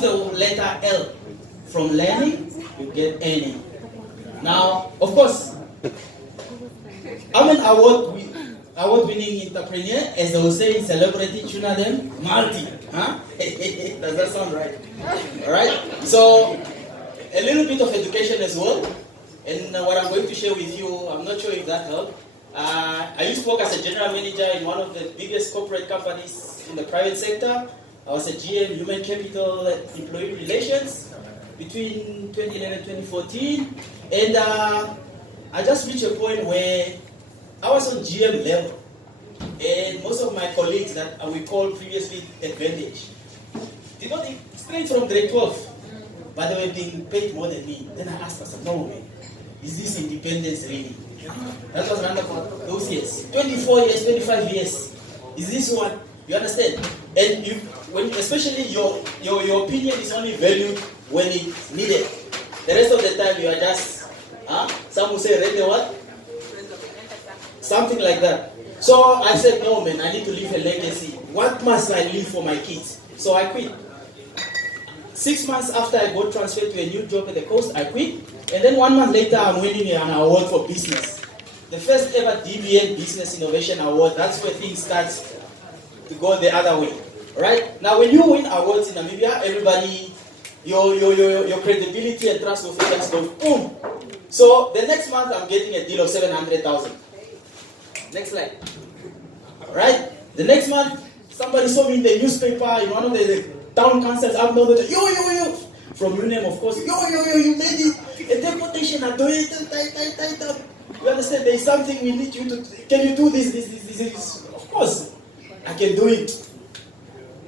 the letter L from learning, you get earning. Now, of course, I'm an award-winning entrepreneur, as they will say in celebrity, tuna them, multi. Huh? Does that sound right? All right. So, a little bit of education as well. And what I'm going to share with you, I'm not sure if that helped. I used to work as a general manager in one of the biggest corporate companies in the private sector. I was a GM, Human Capital Employee Relations, between 2011 and 2014. And I just reached a point where I was on GM level. And most of my colleagues that we called previously advantage, they got it straight from grade 12, but they were being paid more than me. Then I asked myself, no way, is this independence really? That was around about those years. 24 years, 25 years. Is this what you understand? And especially your opinion is only valued when it's needed. The rest of the time you are just, some will say, read the what? Something like that. So I said, no man, I need to leave a legacy. What must I leave for my kids? So I quit. 6 months after I got transferred to a new job at the coast, I quit. And then 1 month later, I'm winning an award for business. The first ever DBN Business Innovation Award. That's where things start to go the other way. Right? Now, when you win awards in Namibia, everybody, your credibility and trust of others goes boom. So the next month, I'm getting a deal of 700,000. Next slide. Right? The next month, somebody saw me in the newspaper in one of the town councils up north. Yo. From UNEM, of course. Yo, you made it. A deportation. You understand? There is something we need you to. Can you do this? Of course, I can do it.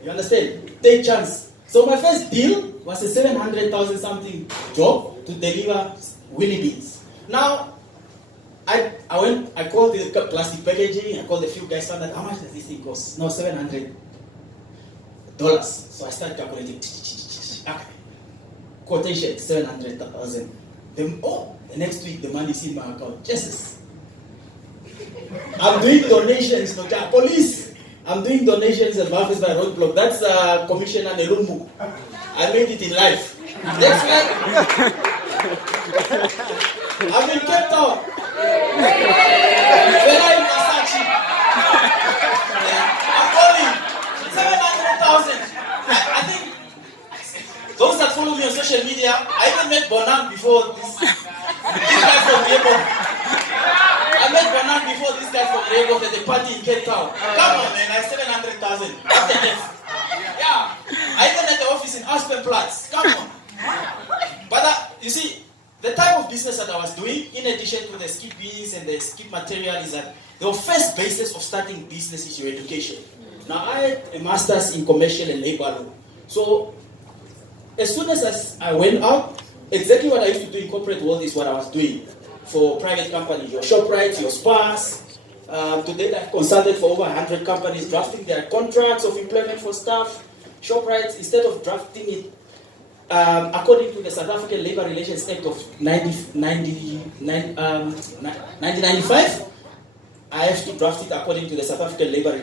You understand? Take chance. So my first deal was a 700,000 something job to deliver willy beans. Now, I called the plastic packaging. I called a few guys. Found out how much does this thing cost? No, $700. So I started calculating. Quotation 700,000. The next week the money is in my account. Jesus. I'm doing donations. No, police. I'm doing donations at Buffers by Roadblock. That's Commissioner Nerumbu. I made it in life. Next week, I'm in Cape Town. Ferrari Versace. I'm calling 700,000. I think those that follow me on social media, I even met Bonan before this guy from Rego. I met Bonan before this guy from Rego at the party in Cape Town. Come on, man, I have 700,000. Yeah, I even at the office in Aspenplatz. Come on. But you see, the type of business that I was doing, in addition to the skip beans and the skip material, is that the first basis of starting business is your education. Now, I had a master's in commercial and labor law. So, as soon as I went out, exactly what I used to do in corporate world is what I was doing for private companies, your ShopRite, your spas. To date, I've consulted for over 100 companies drafting their contracts of employment for staff. ShopRite, instead of drafting it according to the South African Labor Relations Act of 1995, I have to draft it according to the South African Labor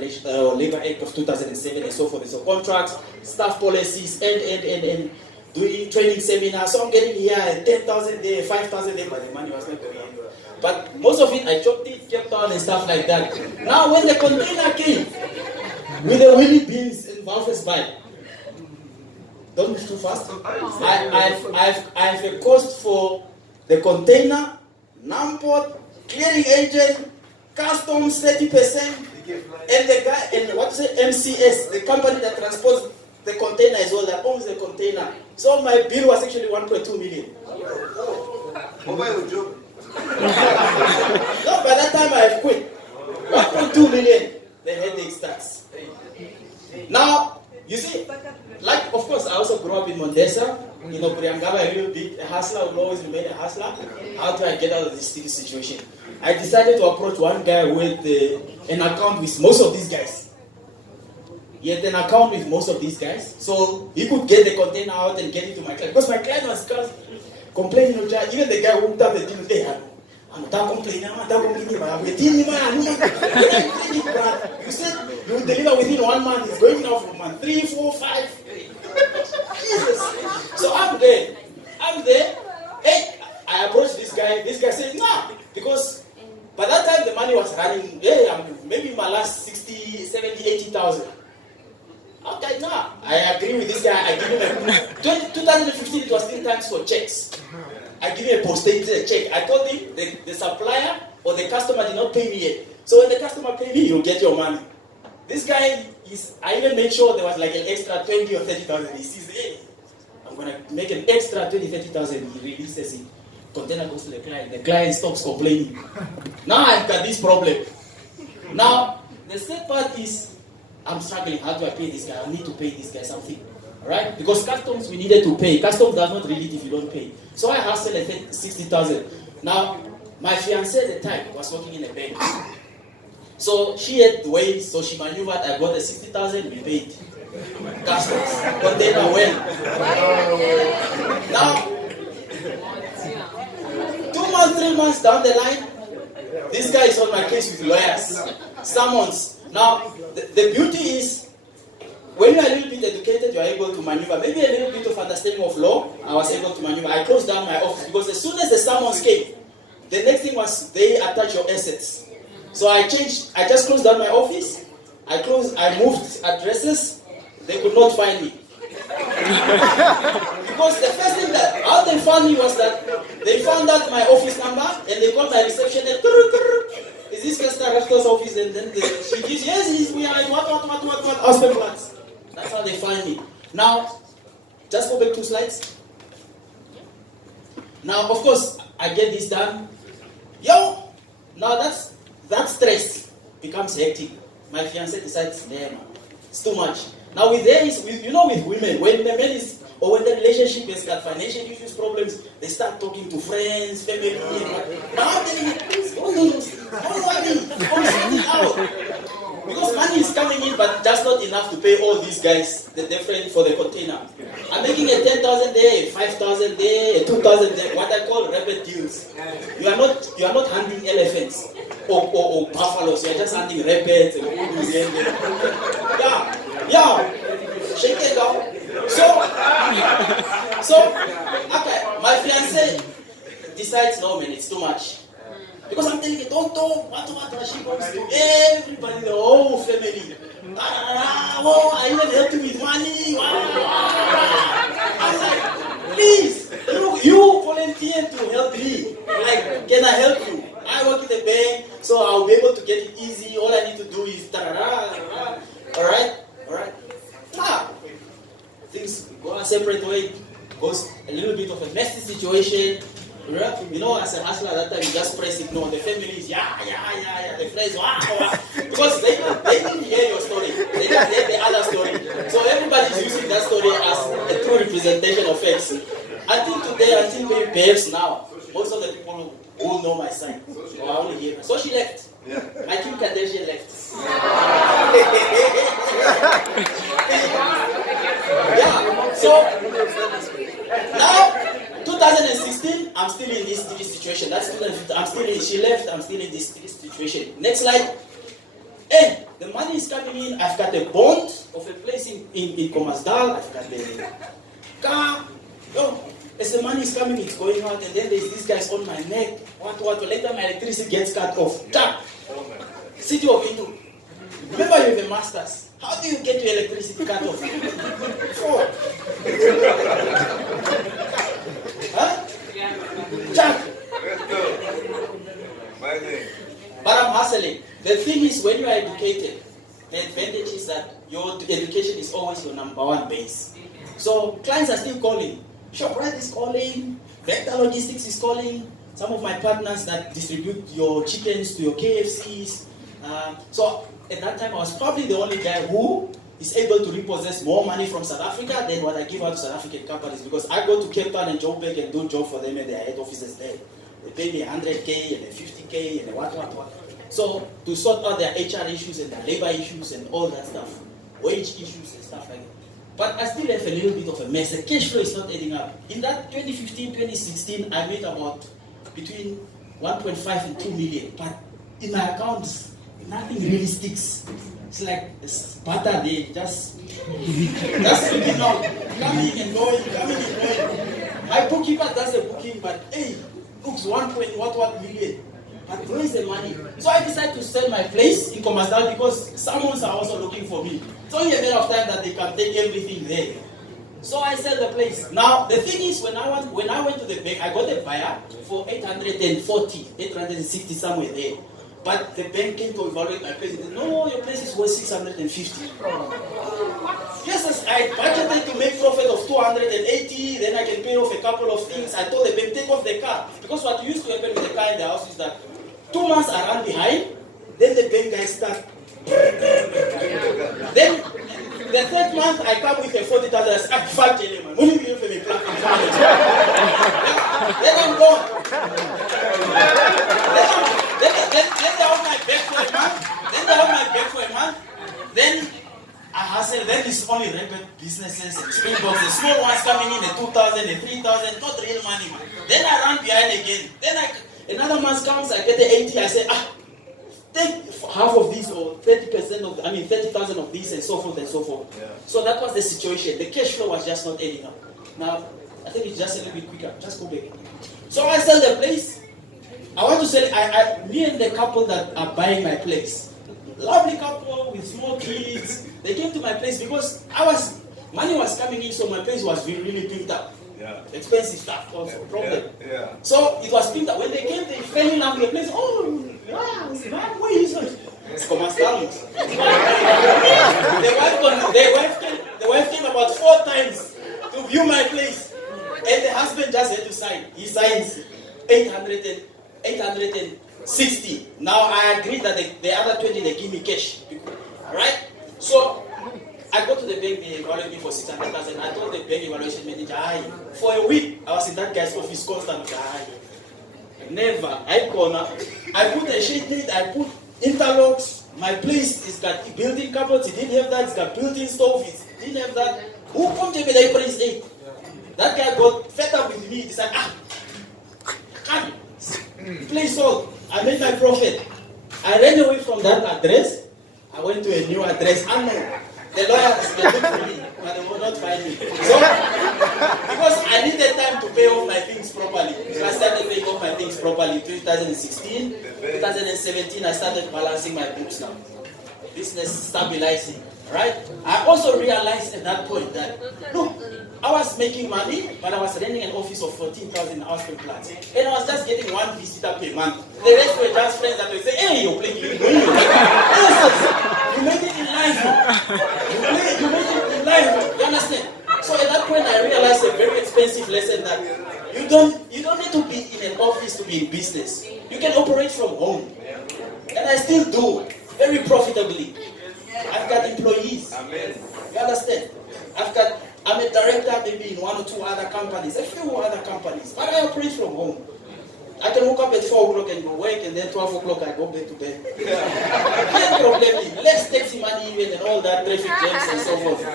Act of 2007 and so forth and so contracts, staff policies, and doing training seminars. So I'm getting here at 10,000 there, 5,000 there, but the money was not going anywhere. But most of it, I chopped it, kept on and stuff like that. Now when the container came with the willy beans and Valfes bike, don't move too fast. I have a cost for the container, Namport, clearing agent, customs 30%, and the guy, and what is it, MCS, the company that transports the container as well, that owns the container. So my bill was actually 1.2 million. No, by that time I have quit. 1.2 million, the headache starts. Now, you see, like, of course, I also grew up in Mondesa. You know, Priangaba, a real big hustler, will always remain a hustler. How do I get out of this sticky situation? I decided to approach one guy with an account with most of these guys. He had an account with most of these guys. So he could get the container out and get it to my client. Because my client was complaining, even the guy who hooked up the deal, hey, I'm not complaining, you said you will deliver within 1 month. It's going now for month 3, 4, 5. Jesus. I give him a 2015. It was still times for checks. I give him a postage check. I told him the supplier or the customer did not pay me yet. So when the customer pay me, you'll get your money. This guy I even made sure there was like an extra 20 or 30,000. He sees, hey, I'm gonna make an extra 20, 30,000. He releases it. Container goes to the client. The client stops complaining. Now I've got this problem. Now the sad part is I'm struggling. How do I pay this guy? I need to pay this guy something. Alright? Because customs we needed to pay. Customs does not release if you don't pay. So I hustled at 60,000. Now my fiancée at the time was working in a bank. So she had the way, so she maneuvered. I got the 60,000, we paid. Customs, container well. Now, 2 months, 3 months down the line, this guy is on my case with lawyers, summons. Now, the beauty is, when you are a little bit educated, you are able to maneuver. Maybe a little bit of understanding of law, I was able to maneuver. I closed down my office because as soon as the summons came, the next thing was they attach your assets. So I just closed down my office. I moved addresses. They could not find me. Because the first thing how they found me was that they found out my office number and they called my receptionist. Is this Mr. Regto's office? And then she gives, yes, we are in what, Austin Flats. That's how they find me. Now, just go back 2 slides. Now, of course, I get this done. Now that stress becomes hectic. My fiancé decides, damn, it's too much. Now with women, when the man is, or when the relationship has got financial issues, problems, they start talking to friends, family. Now I'm telling you, please, don't worry, don't sort it out. Because money is coming in, but just not enough to pay all these guys the different for the container. I'm making a 10,000 there, a 5,000 there, a 2,000 there, what I call rapid deals. You are not hunting elephants or buffaloes, you are just hunting rabbits and shake it down. So okay, my fiancé decides, no man, it's too much. Because I'm telling you, don't talk, what she goes to everybody, the whole family. I even helped you with money. I'm like, please, you volunteered to help me. Like, can I help you? I work in the bank, so I'll be able to get it easy. All I need to do is Alright? Things go a separate way. Goes a little bit of a messy situation. You know, as a hustler, at that time you just press ignore. The family is the friends because they didn't hear your story. They didn't hear the other story. So everybody's using that story as a true representation of facts. Until today, perhaps now, most of the people who know my side, or I only hear. So she left. My Kim Kardashian left. So now 2016, I'm still in this situation. She left, I'm still in this situation. Next slide. Hey, the money is coming in. I've got a bond of a place in Komasdal. I've got the car. As the money is coming, it's going out, and then there's these guys on my neck. Later my electricity gets cut off. City of Windhoek. Remember you have a master's. How do you get your electricity cut off? But I'm hustling. The thing is, when you are educated, the advantage is that your education is always your number one base. So clients are still calling. ShopRite is calling. Regto Logistics is calling. Some of my partners that distribute your chickens to your KFCs. So at that time, I was probably the only guy who is able to repossess more money from South Africa than what I give out to South African companies, because I go to Cape Town and Joburg and do job for them at their head offices there. They pay me 100K and 50K and what. So to sort out their HR issues and their labor issues and all that stuff, wage issues and stuff like that. But I still have a little bit of a mess. The cash flow is not adding up. In that 2015, 2016, I made about between 1.5 and 2 million. But in my accounts, nothing really sticks. It's like butter, they just flipping out, coming and going. My bookkeeper does the booking, but hey, looks 1 point what million. But where is the money? So I decided to sell my place in Komasdal because someone are also looking for me. It's only a matter of time that they can take everything there. So I sell the place. Now the thing is, when I went to the bank, I got a buyer for 840, 860 somewhere there. But the bank came to evaluate my place. They said, no, your place is worth 650. Yes, I budgeted to make profit of 280. Then I can pay off a couple of things. I told the bank, take off the car, because what used to happen with the car in the house is that 2 months I run behind. Then the bank guys start. Then the third month I come with a 40,000. I say, fuck you, man. Then I'm gone. Then they hold my back for a month. Then I hustle. Then it's only regular businesses and springboks. The small ones coming in, the 2,000, the 3,000, not real money, man. Then I run behind again. Then another month comes, I get the 80. I say, take half of this or 30% of, 30,000 of this and so forth and so forth. Yeah. So that was the situation. The cash flow was just not adding up. Now, I think it's just a little bit quicker. Just go back. So I sell the place. I want to sell it. Me and the couple that are buying my place, lovely couple with small kids, they came to my place because money was coming in, so my place was really picked up. Yeah. Expensive stuff also, problem. Yeah. So it was picked up. When they came, they fell in love with the place. Oh, wow, where is it? It's como estamos. The wife came about 4 times to view my place. And the husband just had to sign. He signs 860. Now I agreed that the other 20 they give me cash. Alright? So I go to the bank, they evaluate me for 600,000. I told the bank evaluation manager, for a week I was in that guy's office constantly. Never. I put a shade, I put interlocks. My place is got built-in cupboards. It didn't have that. It's got built-in stove. It didn't have that. Who come to me the price 8? That guy got fed up with me. He said, come. Place sold. I made my profit. I ran away from that address. I went to a new address. Unknown. The lawyers were looking for me, but they will not find me. So, because I needed time to pay off my things properly. So I started paying off my things properly. 2016, 2017, I started balancing my books now. Business stabilizing, right? I also realized at that point that, look, I was making money, but I was running an office of 14,000 housing plants. And I was just getting 1 visitor per month. The rest were just friends that would say, hey, you're playing. You made it in life. You made it in life. You understand? So at that point, I realized a very expensive lesson that you don't need to be in an office to be in business. You can operate from home. And I still do, very profitably. I've got employees. You understand? I'm a director maybe in 1 or 2 other companies, a few other companies, but I operate from home. I can wake up at 4 o'clock and go work, and then 12 o'clock I go back to bed. No problem. Less taxi money even and all that, traffic jams and so forth.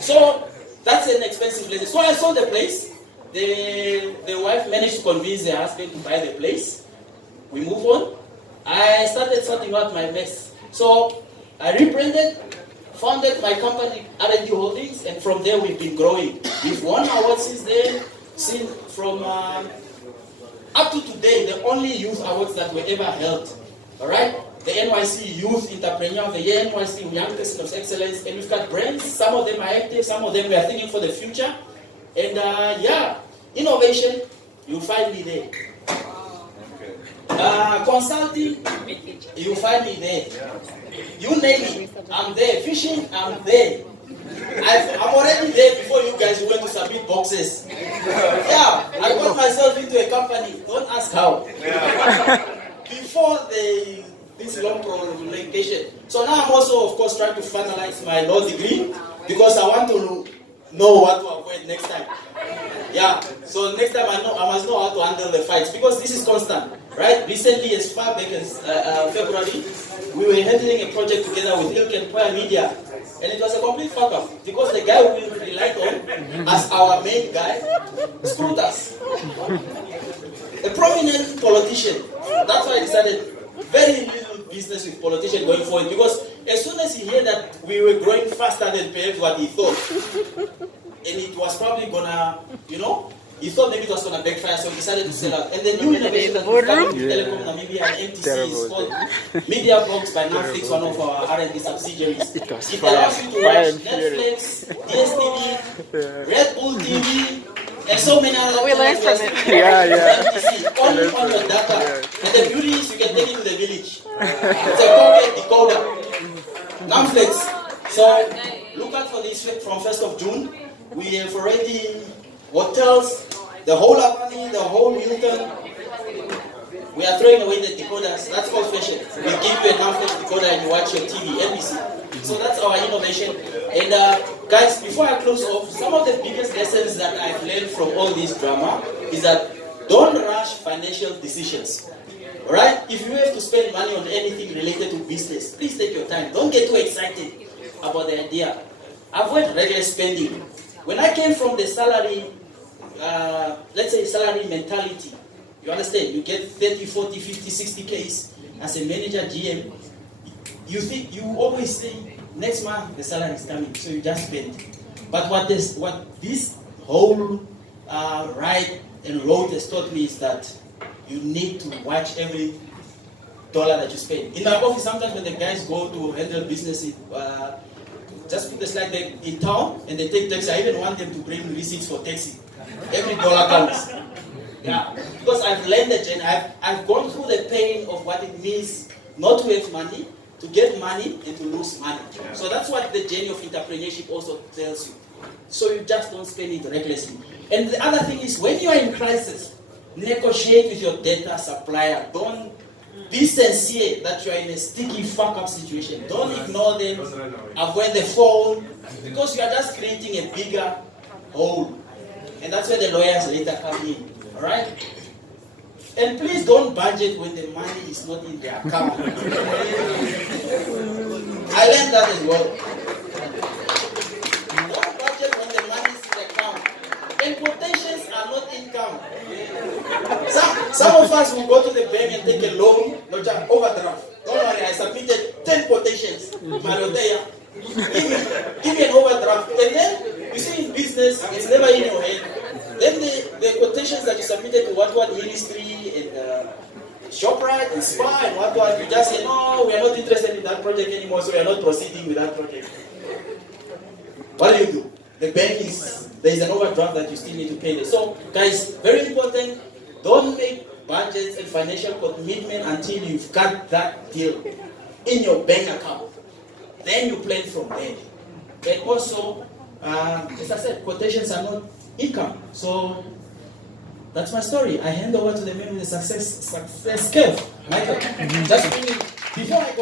So that's an expensive place. So I sold the place. The wife managed to convince the husband to buy the place. We move on. I started sorting out my mess. So I rebranded, founded my company, R&D Holdings, and from there we've been growing. We've won awards since then, from up to today, the only youth awards that were ever held. Alright? The NYC Youth Entrepreneur of the Year, NYC Young Person of Excellence, and we've got brands. Some of them are active, some of them we are thinking for the future. And innovation, you'll find me there. Consulting, you'll find me there. You name it, I'm there. Fishing, I'm there. I'm already there before you guys went to submit boxes. Yeah, I got myself into a company. Don't ask how. Before this long prolongation. So now I'm also, of course, trying to finalize my law degree because I want to know what to avoid next time. Yeah, so next time I must know how to handle the fights because this is constant, right? Recently, as far back as February, we were handling a project together with Ilk and Prayer Media, and it was a complete fuck up because the guy we relied on as our main guy screwed us. A prominent politician. That's why I decided very little business with politicians going forward because as soon as he heard that we were growing faster than perhaps what he thought, and it was probably gonna, He thought maybe it was going to backfire, so he decided to sell out. And the new innovation that we've done with Telecom Namibia and MTC is called Media Box by Netflix, one of our R&D subsidiaries. It allows you to watch Netflix, DSTV, Red Bull TV, and so many other We learned from it. MTC, only on your data. And the beauty is you can take it to the village. It's a pocket decoder. Netflix. So look out for this from 1st of June. We have already hotels, the whole Apani, the whole Hilton. We are throwing away the decoders. That's called fashion. We give you a Netflix decoder and you watch your TV, NBC. So that's our innovation. And guys, before I close off, some of the biggest lessons that I've learned from all this drama is that don't rush financial decisions. Alright? If you have to spend money on anything related to business, please take your time. Don't get too excited about the idea. Avoid reckless spending. When I came from the salary, let's say salary mentality, you understand, you get 30, 40, 50, 60 Ks as a manager, GM, you think, you always say, next month the salary is coming, so you just spend. But what this whole ride and road has taught me is that you need to watch every dollar that you spend. In our office, sometimes when the guys go to handle business, just put the slide there in town and they take taxi. I even want them to bring receipts for taxi. Every dollar counts. Yeah, because I've learned that and I've gone through the pain of what it means not to have money, to get money, and to lose money. So that's what the journey of entrepreneurship also tells you. So you just don't spend it recklessly. And the other thing is, when you are in crisis, negotiate with your data supplier. Don't be sincere that you are in a sticky fuck-up situation. Don't ignore them. Avoid the phone, because you are just creating a bigger hole. And that's where the lawyers later come in. Alright? And please don't budget when the money is not in the account. I learned that as well. Don't budget when the money is in the account. And quotations are not income. Some of us will go to the bank and take a loan, not just overdraft. Don't worry, I submitted 10 quotations. Give me an overdraft. And then, you see, in business, it's never in your head. Then the quotations that you submitted to what ministry and ShopRite and SPA and what, you just say, no, we are not interested in that project anymore, so we are not proceeding with that project. What do? The bank there is an overdraft that you still need to pay. So, guys, very important, don't make budgets and financial commitment until you've got that deal in your bank account. Then you plan from there. And also, as I said, quotations are not income. So that's my story. I hand over to the man with the success curve. Michael, just before I go.